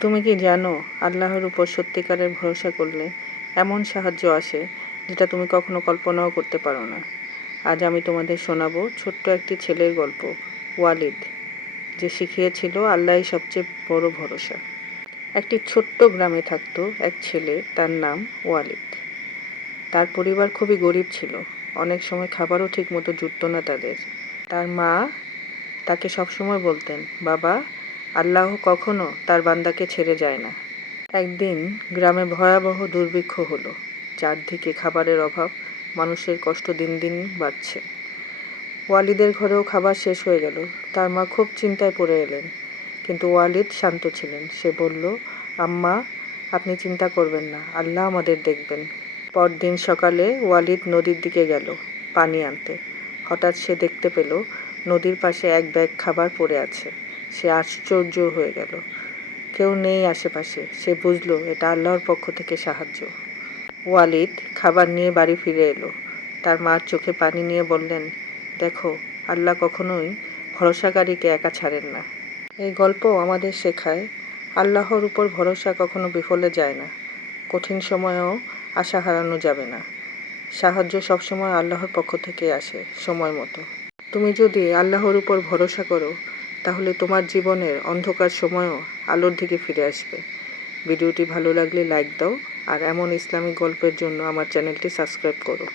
তুমি কি জানো, আল্লাহর উপর সত্যিকারের ভরসা করলে এমন সাহায্য আসে যেটা তুমি কখনো কল্পনাও করতে পারো না। আজ আমি তোমাদের শোনাবো ছোট্ট একটি ছেলের গল্প, ওয়ালিদ, যে শিখিয়েছিল আল্লাহই সবচেয়ে বড় ভরসা। একটি ছোট্ট গ্রামে থাকতো এক ছেলে, তার নাম ওয়ালিদ। তার পরিবার খুবই গরিব ছিল, অনেক সময় খাবারও ঠিক মতো জুটত না তাদের। তার মা তাকে সবসময় বলতেন, বাবা, আল্লাহ কখনো তার বান্দাকে ছেড়ে যায় না। একদিন গ্রামে ভয়াবহ দুর্ভিক্ষ হলো। চারদিকে খাবারের অভাব, মানুষের কষ্ট দিন দিন বাড়ছে। ওয়ালিদের ঘরেও খাবার শেষ হয়ে গেল। তার মা খুব চিন্তায় পড়ে এলেন, কিন্তু ওয়ালিদ শান্ত ছিলেন। সে বলল, আম্মা, আপনি চিন্তা করবেন না, আল্লাহ আমাদের দেখবেন। পরদিন সকালে ওয়ালিদ নদীর দিকে গেল পানি আনতে। হঠাৎ সে দেখতে পেল নদীর পাশে এক ব্যাগ খাবার পড়ে আছে। সে আশ্চর্য হয়ে গেল, কেউ নেই আশেপাশে। সে বুঝল এটা আল্লাহর পক্ষ থেকে সাহায্য। ওয়ালিদ খাবার নিয়ে বাড়ি ফিরে এলো। তার মার চোখে পানি নিয়ে বললেন, দেখো, আল্লাহ কখনোই ভরসাকারীকে একা ছাড়েন না। এই গল্প আমাদের শেখায়, আল্লাহর উপর ভরসা কখনো বিফলে যায় না। কঠিন সময়েও আশা হারানো যাবে না। সাহায্য সবসময় আল্লাহর পক্ষ থেকে আসে, সময় মতো। তুমি যদি আল্লাহর উপর ভরসা করো, তাহলে তোমার জীবনের অন্ধকার সময়ও আলোর দিকে ফিরে আসবে। ভিডিওটি ভালো লাগলে লাইক দাও, আর এমন ইসলামিক গল্পের জন্য আমার চ্যানেলটি সাবস্ক্রাইব করো।